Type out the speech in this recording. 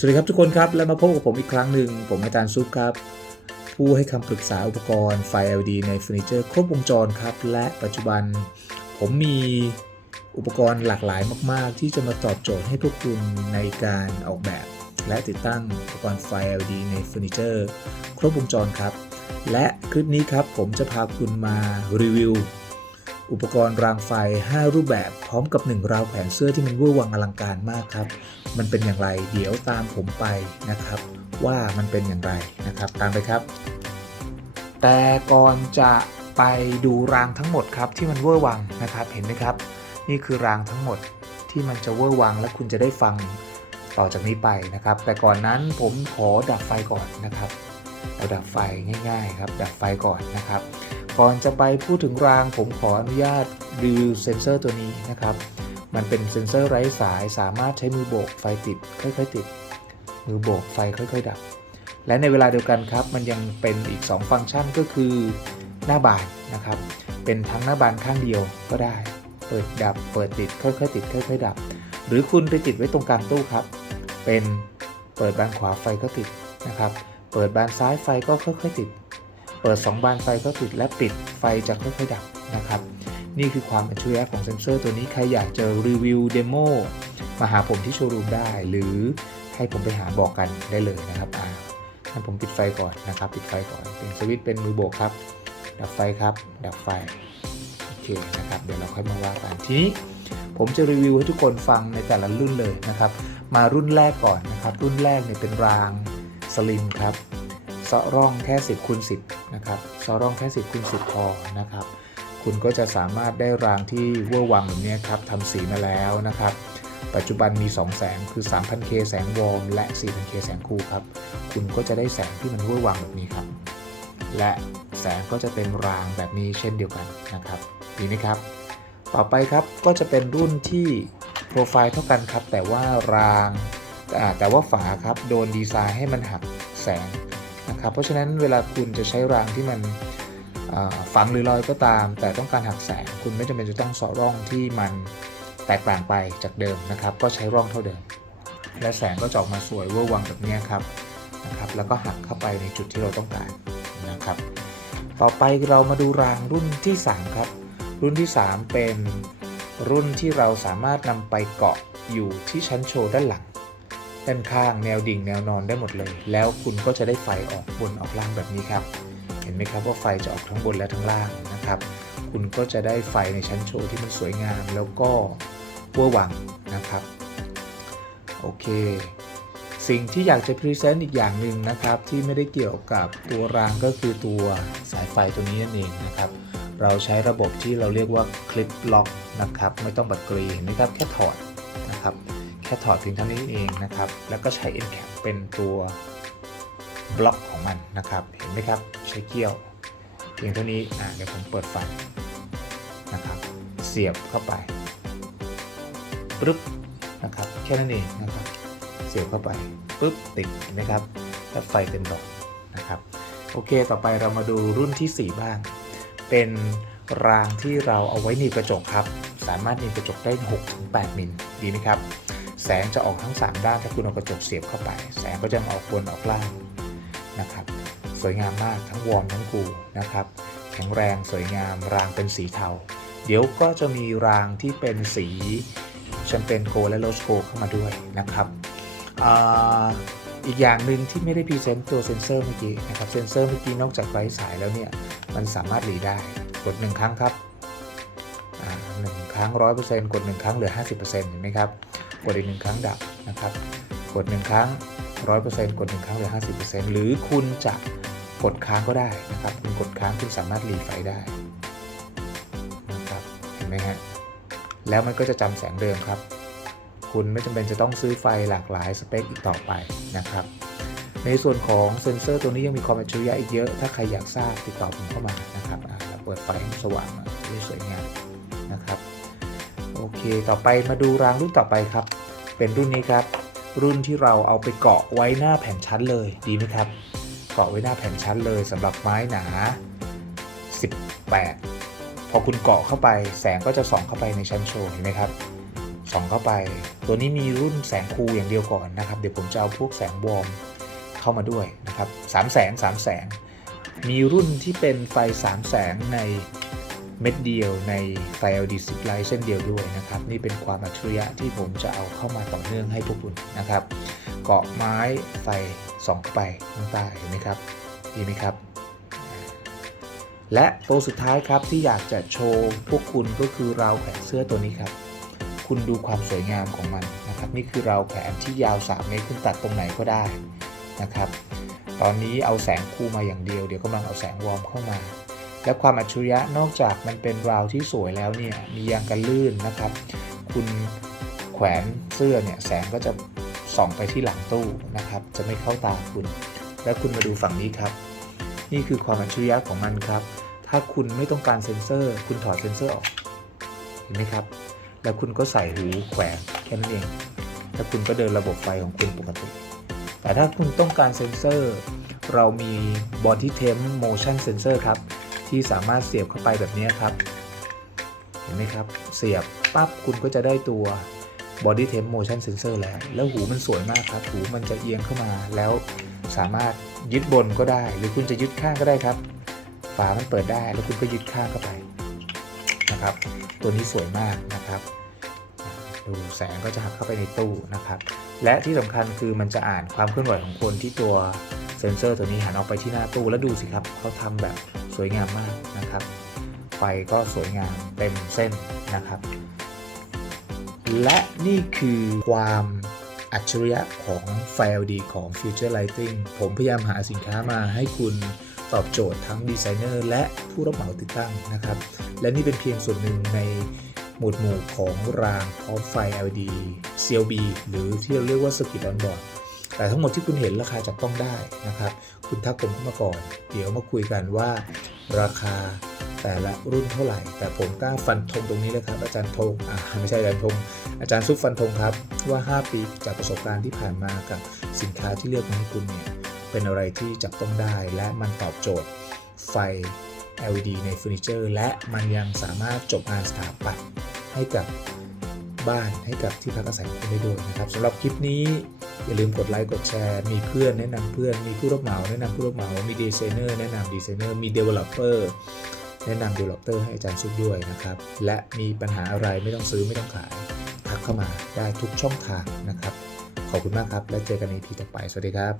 สวัสดีครับทุกคนครับและมาพบกับผมอีกครั้งหนึ่งผมอาจารย์ซุปครับ ผู้ให้คำปรึกษาอุปกรณ์ไฟ LED ในเฟอร์นิเจอร์ครบวงจรครับ และปัจจุบัน ผมมีอุปกรณ์หลากหลายมาก ๆ ที่จะมาตอบโจทย์ให้พวกคุณในการออกแบบ และติดตั้งอุปกรณ์ไฟ LED ในเฟอร์นิเจอร์ครบวงจรครับ และคลิปนี้ครับผมจะพาคุณมารีวิว อุปกรณ์รางไฟ 5 รูปแบบพร้อมกับ 1 ราวแขวนเสื้อที่มันเวอร์วังอลังการมากครับ มันเป็นอย่างไรเดี๋ยวตามผมไปนะครับ ว่ามันเป็นอย่างไรนะครับตามไปครับ แต่ก่อนจะไปดูรางทั้งหมดครับที่มันเวอร์วังนะครับเห็นไหมครับ นี่คือรางทั้งหมดที่มันจะเวอร์วังและคุณจะได้ฟังต่อจากนี้ไปนะครับ แต่ก่อนนั้นผมขอดับไฟก่อนนะครับ เราดับไฟง่าย ๆ ครับ ดับไฟก่อนนะครับ ก่อนจะไปพูดถึงรางผมขออนุญาตรีวิวเซนเซอร์ตัวนี้นะครับ มันเป็นเซ็นเซอร์ไร้สายสามารถใช้มือโบกไฟติดค่อยๆติด มือโบกไฟค่อย ๆ ดับ และในเวลาเดียวกันครับ มันยังเป็นอีก 2 ฟังก์ชันก็คือหน้าบานนะครับ เป็นทั้งหน้าบานข้างเดียวก็ได้ เปิดดับเปิดติดค่อยๆติดค่อยๆดับ หรือคุณไปติดไว้ตรงกลางตู้ครับ เป็นเปิดบานขวาไฟก็ติดนะครับ เปิดบานซ้ายไฟก็ค่อย ๆ ติด เปิด 2 บานไฟก็ติดและปิดไฟจะค่อยๆดับนะครับนี่คือความอัจฉริยะของเซ็นเซอร์ตัวนี้ใครอยากจะรีวิวเดโมมาหาผมที่โชว์รูมได้ หรือให้ผมไปหาบอกกันได้เลยนะครับอ่างั้นผมปิดไฟก่อนนะครับปิดไฟก่อนเป็นสวิตช์เป็นมือโบกครับ ดับไฟครับ ดับไฟโอเคนะครับเดี๋ยวเราค่อยมาว่ากันทีนี้ผมจะรีวิวให้ทุกคนฟังในแต่ละรุ่นเลยนะครับ มารุ่นแรกก่อนนะครับ รุ่นแรกเนี่ยเป็นรางสลิมครับ ซาะร่องแค่ 10คูณ10นะครับซาะร่องแค่ 10คูณ10 พอนะครับ คุณก็จะสามารถได้รางที่เวอร์วังแบบนี้ครับทำสีมาแล้วนะครับ ปัจจุบันมี 2 แสงคือ 3,000K แสงวอร์มและ 4,000K แสงคูครับ คุณก็จะได้แสงที่มันเวอร์วังแบบนี้ครับ และแสงก็จะเป็นรางแบบนี้เช่นเดียวกันนะครับดีไหมครับ ต่อไปครับก็จะเป็นรุ่นที่โปรไฟล์เท่ากันครับ แต่ว่ารางแต่ว่าฝาครับโดนดีไซน์ให้มันหักแสง นะครับ เพราะฉะนั้นเวลาคุณจะใช้รางที่มันฝังหรือลอยก็ตาม แต่ต้องการหักแสงคุณไม่จำเป็นจะต้องเสาะร่องที่มันแตกต่างไปจากเดิมนะครับ ก็ใช้ร่องเท่าเดิม และแสงก็จะออกมาสวยเวอร์วังแบบนี้ครับนะครับแล้วก็หักเข้าไปในจุดที่เราต้องการนะครับ ต่อไปเรามาดูรางรุ่นที่ 3 ครับ รุ่นที่ 3 เป็นรุ่นที่เราสามารถนำไปเกาะอยู่ที่ชั้นโชว์ด้านหลัง ด้านข้างแนวดิ่งแนวนอนได้หมดเลย แล้วคุณก็จะได้ไฟออกบนออกล่างแบบนี้ครับ เห็นไหมครับว่าไฟจะออกทั้งบนและทั้งล่างนะครับ คุณก็จะได้ไฟในชั้นโชว์ที่มันสวยงาม แล้วก็เวอร์วังนะครับ โอเค สิ่งที่อยากจะพรีเซนต์อีกอย่างหนึ่งนะครับ ที่ไม่ได้เกี่ยวกับตัวรางก็คือตัวสายไฟตัวนี้นั่นเองนะครับเราใช้ระบบที่เราเรียกว่าคลิปล็อกนะครับ ไม่ต้องบัดกรีเห็นไหมครับ แค่ถอดนะครับ แค่ถอดเพียงเท่านี้เองนะครับ แล้วก็ใช้ end cap เป็นตัวบล็อกของมันนะครับ เห็นไหมครับ ใช้เกี่ยว เพียงเท่านี้อ่าเดี๋ยวผมเปิดไฟนะครับ เสียบเข้าไปปึ๊บนะครับ แค่นั้นเองนะครับ เสียบเข้าไปปึ๊บติดเห็นไหมครับแล้วไฟเป็นดอกนะครับโอเค ต่อไปเรามาดูรุ่นที่ 4 บ้าง เป็นรางที่เราเอาไว้หนีบกระจกครับ สามารถหนีบกระจกได้ 6-8 มิล ดีไหมครับ แสงจะออกทั้ง 3 ด้านถ้าคุณเอากระจกเสียบเข้าไป แสงก็จะมาออกบนออกล่างนะครับ สวยงามมากทั้งวอร์มทั้งคูลนะครับ แข็งแรงสวยงามรางเป็นสีเทา เดี๋ยวก็จะมีรางที่เป็นสีแชมเปญโกและโรสโกเข้ามาด้วยนะครับอีกอย่างหนึ่งที่ไม่ได้พรีเซนต์ตัวเซนเซอร์เมื่อกี้นะครับเซนเซอร์เมื่อกี้นอกจากไร้สายแล้วเนี่ยมันสามารถหลีได้กด 1 ครั้งครับหนึ่งครั้ง 100%กด 1 ครั้งเหลือ 50%เห็นไหมครับ กดอีกหนึ่งครั้งดับนะครับ กด 1 ครั้ง 100%กด 1 ครั้งเหลือ 50%หรือคุณจะกดค้างก็ได้นะครับ คุณกดค้างคุณสามารถหลีไฟได้นะครับเห็นไหมฮะแล้วมันก็จะจำแสงเดิมครับ คุณไม่จำเป็นจะต้องซื้อไฟหลากหลายสเปคอีกต่อไปนะครับ ในส่วนของเซ็นเซอร์ตัวนี้ยังมีความอัจฉริยะอีกเยอะ ถ้าใครอยากทราบติดต่อผมเข้ามานะครับเปิดไฟให้สว่างมาจะได้สวยงามนะครับ โอเค ต่อไปมาดูรางรุ่นต่อไปครับ เป็นรุ่นนี้ครับ รุ่นที่เราเอาไปเกาะไว้หน้าแผ่นชั้นเลยดีไหมครับ เกาะไว้หน้าแผ่นชั้นเลยสำหรับไม้หนา 18 พอคุณเกาะเข้าไป แสงก็จะส่องเข้าไปในชั้นโชว์เห็นไหมครับส่องเข้าไป ตัวนี้มีรุ่นแสงคูอย่างเดียวก่อนนะครับ เดี๋ยวผมจะเอาพวกแสงวอร์มเข้ามาด้วยนะครับสามแสงสามแสง มีรุ่นที่เป็นไฟ3แสงใน เม็ดเดียวในไฟ LED 10ไลท์เส้นเดียวด้วยนะครับ นี่เป็นความอัจฉริยะที่ผมจะเอาเข้ามาต่อเนื่องให้พวกคุณนะครับ เกาะไม้ไฟสองไปข้างใต้เห็นไหมครับดีไหมครับ และตัวสุดท้ายครับที่อยากจะโชว์พวกคุณก็คือราวแขวนเสื้อตัวนี้ครับ คุณดูความสวยงามของมันนะครับ นี่คือราวแขวนที่ยาว 3 เมตรคุณตัดตรงไหนก็ได้นะครับ ตอนนี้เอาแสงคู่มาอย่างเดียว เดี๋ยวกำลังเอาแสงวอร์มเข้ามา และความอัจฉริยะนอกจากมันเป็นราวที่สวยแล้วเนี่ยมียางกันลื่นนะครับ คุณแขวนเสื้อเนี่ยแสงก็จะส่องไปที่หลังตู้นะครับ จะไม่เข้าตาคุณ และคุณมาดูฝั่งนี้ครับ นี่คือความอัจฉริยะของมันครับ ถ้าคุณไม่ต้องการเซ็นเซอร์ คุณถอดเซ็นเซอร์ออกเห็นไหมครับ แล้วคุณก็ใส่หูแขวนแค่นั้นเองแล้วคุณก็เดินระบบไฟของคุณปกติ แต่ถ้าคุณต้องการเซ็นเซอร์ เรามี Body Temp Motion Sensor ครับ ที่สามารถเสียบเข้าไปแบบนี้ครับ เห็นไหมครับ เสียบปั๊บคุณก็จะได้ตัว Body Temp Motion Sensor แล้ว แล้วหูมันสวยมากครับ หูมันจะเอียงเข้ามา แล้วสามารถยึดบนก็ได้ หรือคุณจะยึดข้างก็ได้ครับ ฝามันเปิดได้ แล้วคุณก็ยึดข้างเข้าไปนะครับ ตัวนี้สวยมากนะครับ ดูแสงก็จะหักเข้าไปในตู้นะครับ และที่สำคัญคือมันจะอ่านความเคลื่อนไหวของคนที่ตัวเซ็นเซอร์ตัวนี้หันออกไปที่หน้าตู้แล้วดูสิครับเขาทำแบบ สวยงามมากนะครับ ไฟก็สวยงามเต็มเส้นนะครับ และนี่คือความอัจฉริยะของไฟ LED ของ Future Lighting ผมพยายามหาสินค้ามาให้คุณตอบโจทย์ทั้งดีไซเนอร์และผู้รับเหมาติดตั้งนะครับ และนี่เป็นเพียงส่วนหนึ่งในหมวดหมู่ของรางพร้อมไฟ LED CLB หรือที่เราเรียกว่า Circuit on board แต่ทั้งหมดที่คุณเห็นราคาจับต้องได้นะครับ คุณทักผมเข้ามาก่อน เดี๋ยวมาคุยกันว่า ราคาแต่ละรุ่นเท่าไหร่ แต่ผมกล้าฟันธงตรงนี้เลยครับอาจารย์ธงอ่าไม่ใช่อาจารย์ธงอาจารย์ซุปฟันธงครับว่า 5 ปีจากประสบการณ์ที่ผ่านมากับสินค้าที่เลือกมาให้คุณเนี่ยเป็นอะไรที่จับต้องได้ และมันตอบโจทย์ไฟ LED ในเฟอร์นิเจอร์ และมันยังสามารถจบงานสถาปัตย์ให้กับบ้านให้กับที่พักอาศัยของคุณได้ด้วยนะครับสำหรับคลิปนี้ อย่าลืมกดไลค์กดแชร์ มีเพื่อนแนะนำเพื่อน มีผู้รับเหมาแนะนำผู้รับเหมา มีดีไซเนอร์แนะนำดีไซเนอร์ มีเดเวลลอปเปอร์แนะนำเดเวลลอปเปอร์ให้อาจารย์ซุปด้วยนะครับ และมีปัญหาอะไรไม่ต้องซื้อไม่ต้องขายทักเข้ามาได้ทุกช่องทางนะครับ ขอบคุณมากครับ และเจอกันในพีต่อไป สวัสดีครับ